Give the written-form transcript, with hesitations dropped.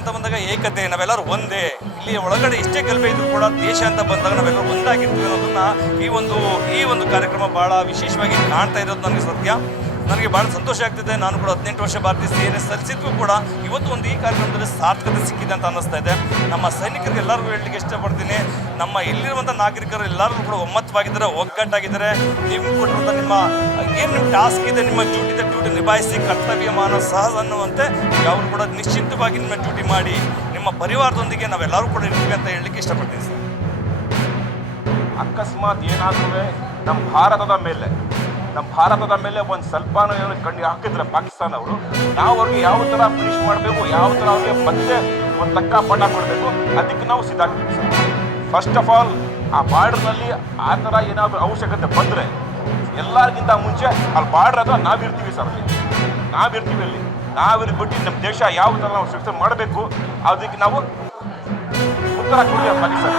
ಅಂತ ಬಂದಾಗ ಏಕತೆ, ನಾವೆಲ್ಲರೂ ಒಂದೇ, ಇಲ್ಲಿ ಒಳಗಡೆ ಎಷ್ಟೇ ಗಲ್ಭೆ ಇದ್ರೂ ಕೂಡ ದೇಶ ಅಂತ ಬಂದಾಗ ನಾವೆಲ್ಲರೂ ಒಂದಾಗಿರ್ತೀವಿ ಅನ್ನೋದನ್ನ ಈ ಒಂದು ಕಾರ್ಯಕ್ರಮ ಭಾಳ ವಿಶೇಷವಾಗಿ ಕಾಣ್ತಾ ಇರೋದು ನನಗೆ ಸತ್ಯ. ನನಗೆ ಭಾಳ ಸಂತೋಷ ಆಗ್ತಿದೆ. ನಾನು ಕೂಡ 18 ವರ್ಷ ಭಾರತೀಯ ಸೇನೆ ಸಲ್ಲಿಸಿದ್ರೂ ಕೂಡ ಇವತ್ತು ಒಂದು ಈ ಕಾರ್ಯಕ್ರಮದಲ್ಲಿ ಸಾರ್ಥಕತೆ ಸಿಕ್ಕಿದೆ ಅಂತ ಅನ್ನಿಸ್ತಾ ಇದೆ. ನಮ್ಮ ಸೈನಿಕರಿಗೆ ಎಲ್ಲರಿಗೂ ಹೇಳಲಿಕ್ಕೆ ಇಷ್ಟಪಡ್ತೀನಿ, ನಮ್ಮ ಇಲ್ಲಿರುವಂಥ ನಾಗರಿಕರು ಎಲ್ಲರೂ ಕೂಡ ಒಮ್ಮತವಾಗಿದ್ದಾರೆ, ಒಗ್ಗಟ್ಟಾಗಿದ್ದಾರೆ. ನೀವು ಕೊಟ್ಟಿರುವಂಥ ನಿಮ್ಮ ಟಾಸ್ಕ್ ಇದೆ, ನಿಮ್ಮ ಡ್ಯೂಟಿ ನಿಭಾಯಿಸಿ ಕರ್ತವ್ಯಮಾನ ಸಹಜ ಅನ್ನುವಂತೆ ಯಾರು ಕೂಡ ನಿಶ್ಚಿಂತವಾಗಿ ನಿಮ್ಮ ಡ್ಯೂಟಿ ಮಾಡಿ ನಿಮ್ಮ ಪರಿವಾರದೊಂದಿಗೆ ನಾವೆಲ್ಲರೂ ಕೂಡ ಇರ್ತೀವಿ ಅಂತ ಹೇಳಲಿಕ್ಕೆ ಇಷ್ಟಪಡ್ತೀನಿ ಸರ್. ಅಕಸ್ಮಾತ್ ಏನಾದರೂ ನಮ್ಮ ಭಾರತದ ಮೇಲೆ ಒಂದು ಸ್ವಲ್ಪನೂ ಕಣ್ಣು ಹಾಕಿದ್ರೆ ಪಾಕಿಸ್ತಾನ ಅವರು, ನಾವು ಅವ್ರಿಗೆ ಯಾವ ಥರ ಫಿನಿಶ್ ಮಾಡಬೇಕು, ಯಾವ ಥರ ಅವ್ರಿಗೆ ಮತ್ತೆ ಒಂದು ತಕ್ಕ ಪಾಠ ಕೊಡಬೇಕು, ಅದಕ್ಕೆ ನಾವು ಸಿದ್ಧ ಆಗ್ತೀವಿ ಸರ್. ಫಸ್ಟ್ ಆಫ್ ಆಲ್ ಆ ಬಾರ್ಡ್ರ್ನಲ್ಲಿ ಆ ಥರ ಏನಾದರೂ ಅವಶ್ಯಕತೆ ಬಂದರೆ ಎಲ್ಲರಿಗಿಂತ ಮುಂಚೆ ಅಲ್ಲಿ ಬಾರ್ಡ್ರ್ ಹತ್ರ ನಾವಿರ್ತೀವಿ ಸರ್. ನಾವಿರ್ತೀವಿ ಅಲ್ಲಿ, ನಾವಿರ್ಬಿಟ್ಟು ನಮ್ಮ ದೇಶ ಯಾವ ಥರ ನಾವು ಸುರಕ್ಷತೆ ಮಾಡಬೇಕು ಅದಕ್ಕೆ ನಾವು ಉತ್ತರ ಕೊಡ್ತೀವಿ ಪಾಕಿಸ್ತಾನ.